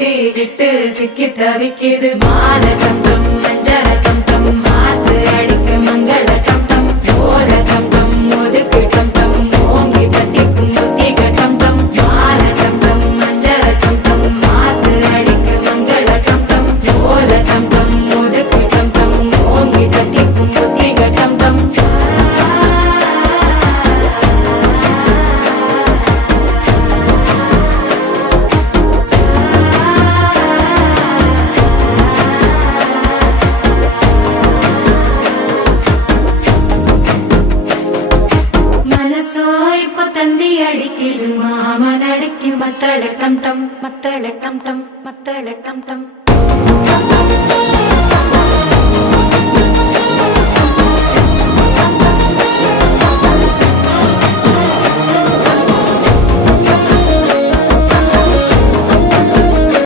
முட்டிக்கிட்டு சிக்கி தவிக்குது மாலை டம் டம் மஞ்சள டம் டம் மாத்து அடிக்க மங்கள டம் டம் ஓல டம் டம் ஒதுக்கு டம் டம் ஓங்கி தட்டிக்கும் புத்திக டம் டம் மாலை டம் டம் மஞ்சள டம் டம் மாத்து அடிக்க மங்கள டம் டம் ஓல டம் டம் ஒதுக்கு டம் டம் ஓங்கி தட்டிக்கும் புத்திக டம் டம் தந்தி அடிக்குது மாமன் அடிக்கு மத்தள டம் டம் மத்தள டம் டம் மத்தள டம் டம்